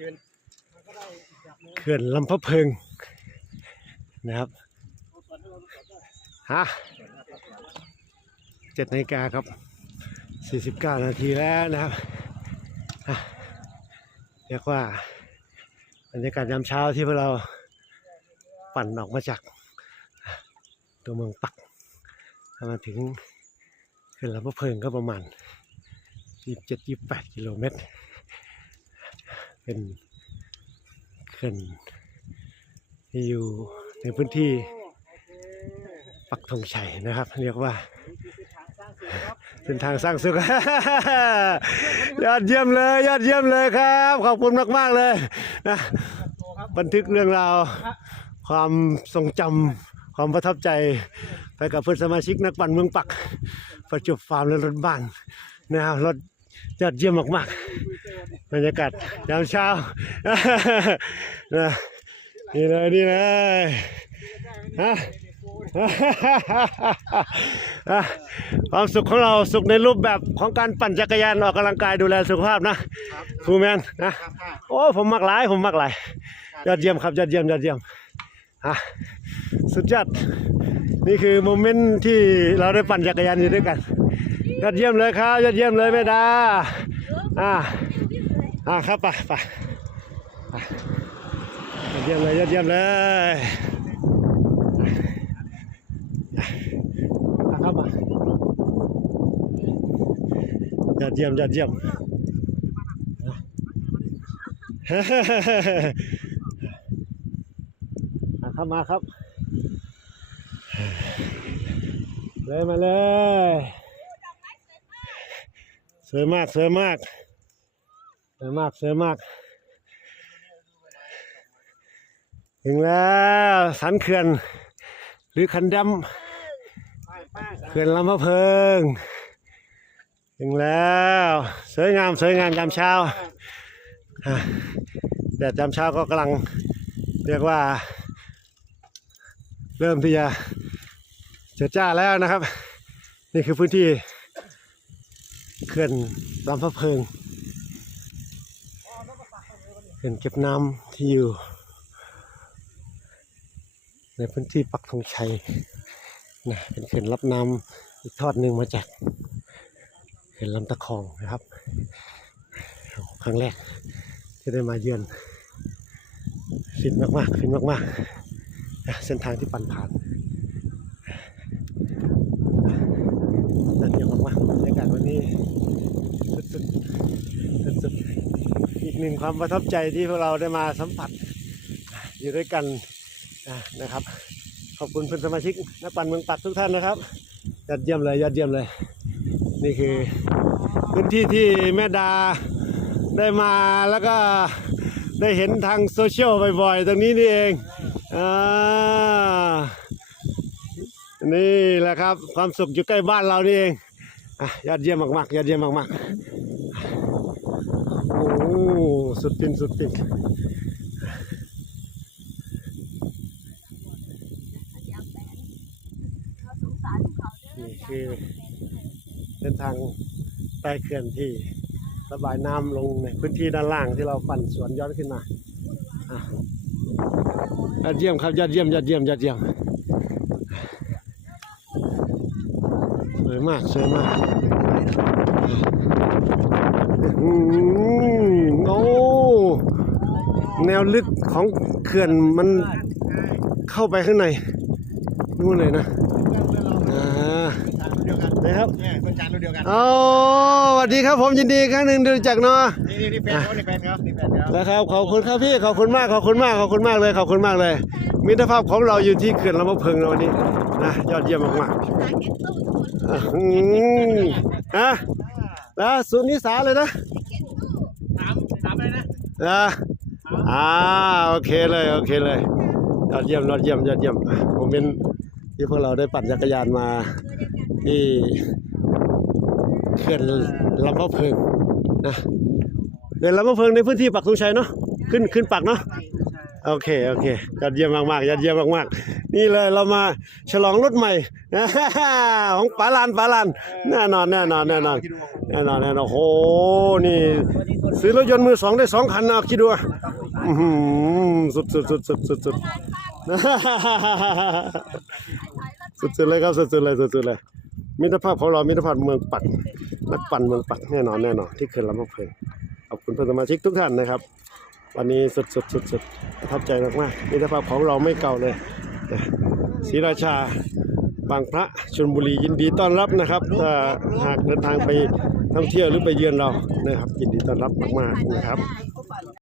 ยืนเขื่อนลำพะเพิงนะครับฮะเจ็ดนาฬิกาครับสี่สิบเก้านาทีแล้วนะครับเรียกว่าบรรยากาศยามเช้าที่พวกเราปั่นออกมาจาก ตัวเมืองปักมาถึงเขื่อนลำพะเพิงก็ประมาณยี่สิบเจ็ดยี่สิบแปดกิโลเมตร เป็นเขื่อนที่อยู่ในพื้นที่ปักธงชัยนะครับ เรียกว่าเป็นทางสร้างสุขยอดเยี่ยมเลย ยอดเยี่ยมเลยครับ ขอบคุณมากๆเลยนะบันทึกเรื่องราว ความทรงจำความประทับใจไปกับเพื่อนสมาชิกนักปั่นเมืองปัก ประจุฟาร์มและรถบ้านนะครับรถ ยอดเยี่ยมมากๆบรรยากาศยามเช้านะนี่เลยนี่เลยฮะอะความสุขของเราสุขในรูปแบบของการปั่นจักรยานออกกำลังกายดูแลสุขภาพนะครูแมนนะโอ้ผมมักหลายผมมักหลายยอดเยี่ยมครับยอดเยี่ยมยอดเยี่ยมอะสุดยอดนี่คือโมเมนต์ที่เราได้ปั่นจักรยานอยู่ด้วยกัน ยอดเยี่ยมเลยครับยอดเยี่ยมเลยแม่ดาอะอะครับไปไปไปยอดเยี่ยมเลยยอดเยี่ยมเลยอะครับมายอดเยี่ยมยอดเยี่ยมมาครับมาครับ เลยมาเลย สวยมาก สวยมาก สวยมาก สวยมาก ถึงแล้วสันเขื่อน หรือคันดำเขื่อนลำพะเพิง ถึงแล้ว สวยงาม สวยงามยามเช้าแดดยามเช้าก็กำลัง เรียกว่า เริ่มที่จะเจิดจ้าแล้วนะครับ นี่คือพื้นที่ เขื่อนลำพะเพิงเขื่อนเก็บน้ำที่อยู่ ในพื้นที่ปักธงชัยนะเป็นเขื่อนรับน้ำอีกทอดหนึ่งมาจากเขื่อนลำตะคองนะครับ ครั้งแรกที่ได้มาเยือนฟินมากๆฟินมากๆ เส้นทางที่ปั่นผ่านน่าเที่ยวมากๆบรรยากาศวันนี้สุดๆสุดๆอีก หนึ่งความประทับใจที่พวกเราได้มาสัมผัสอยู่ด้วยกันนะครับ ขอบคุณเพื่อนสมาชิกนักปั่นเมืองปักทุกท่านนะครับยอดเยี่ยมเลยยอดเยี่ยมเลย นี่คือพื้นที่ที่แม่ดาได้มาแล้วก็ได้เห็นทางโซเชียลบ่อยๆ ตรงนี้นี่เองอ่านี่แหละครับความสุขอยู่ใกล้บ้านเรานี่เองอะยอดเยี่ยมมากๆยอดเยี่ยมมากๆ อ้สุดฟินสุดฟินนี่คือเส้นทางใต้เขื่อนที่ระบายน้ำลงในพื้นที่ด้านล่างที่เราปั่นสวนย้อนขึ้นมาอยอดเยี่ยมครับยอดเยี่ยมยอดเยี่ยมยอดเยี่ยมสวยมากสวยมากอืม แนวลึกของเขื่อนมันเข้าไปข้างในนู่นเลยนะอ่าเดียวกันนะครับเนี่ยคนจานรุ่นเดียวกันอ๋อสวัสดีครับผมยินดีครั้งหนึ่งที่รู้จักเนาะนี่นี่นี่แฟนเขานี่แฟนเขานี่แฟนเขานะครับขอบคุณครับพี่ขอบคุณมากขอบคุณมากขอบคุณมากเลยขอบคุณมากเลย มิตรภาพของเราอยู่ที่เขื่อนลำพะเพิงในวันนี้นะยอดเยี่ยมมากๆอะอืมฮะแล้วสุนิสาเลยนะถามถามอะไรนะอ่า อ่าโอเคเลยโอเคเลยยอดเยี่ยมยอดเยี่ยมยอดเยี่ยมผมเป็นที่พวกเราได้ปั่นจักรยานมาที่เขื่อนลำพะเพิงนะเขื่อนลำพะเพิงในพื้นที่ปักธงชัยเนาะขึ้นขึ้นปักเนาะโอเคโอเคยอดเยี่ยมมากๆยอดเยี่ยมมากๆนี่เลยเรามาฉลองรถใหม่ของป๋าลานป๋าลานแน่นอนแน่นอนแน่นอนแน่นอนแน่นอนโอ้โหนี่ ซื้อรถยนต์มือสองได้สองคันเอาคิดดูสุดสุดสุดสุดสุดสุดสุดสุดเลยครับสุดสุดเลยสุดสุดเลยมิตรภาพของเรามิตรภาพเมืองปัดนักปั่นเมืองปัดแน่นอนแน่นอนที่เขื่อนลำพะเพลงขอบคุณเพื่อนสมาชิกทุกท่านนะครับ วันนี้สุดสุดสุดสุดประทับใจมากๆมิตรภาพของเราไม่เก่าเลยศรีราชาบางพระชลบุรียินดีต้อนรับนะครับถ้าหากเดินทางไป ท่องเที่ยวหรือไปเยือนเรานะครับยินดีต้อนรับมากๆนะครับ